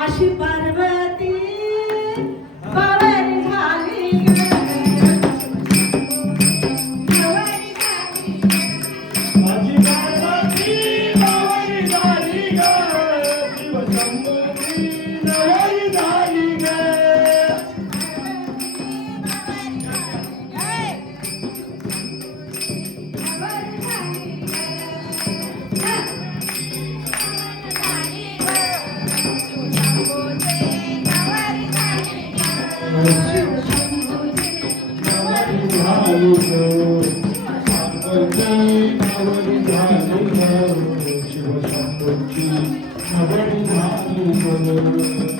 अशी Thank you.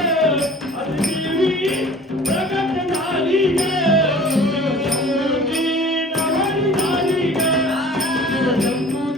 ग